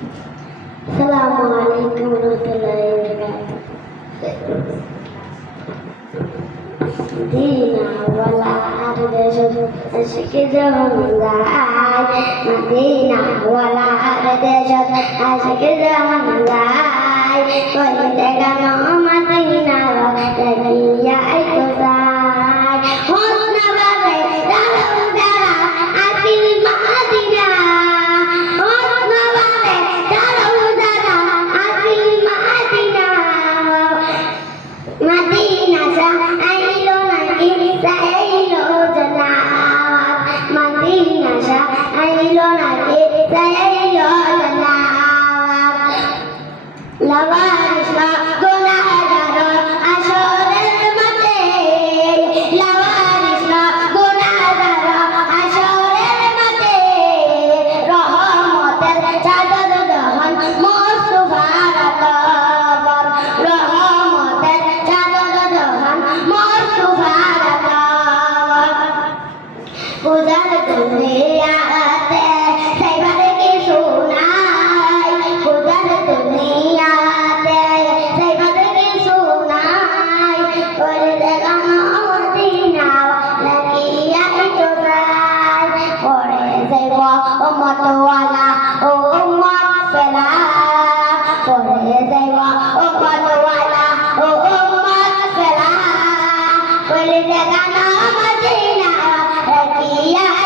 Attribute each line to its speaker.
Speaker 1: আসসালামু আলাইকুম রহমতুল্লাহি মদিনা ওয়ালা আর দেশ আশিকে যখন যায় মদিনা ওয়ালা আর দেশ আশিকে Madina sa ailo natin sa ailo janawat Madina sa মতওয়ালা ও মত ফেলা পরে যাইব ও মতওয়ালা ও মত ফেলা। করে দেখান মদিনা যাই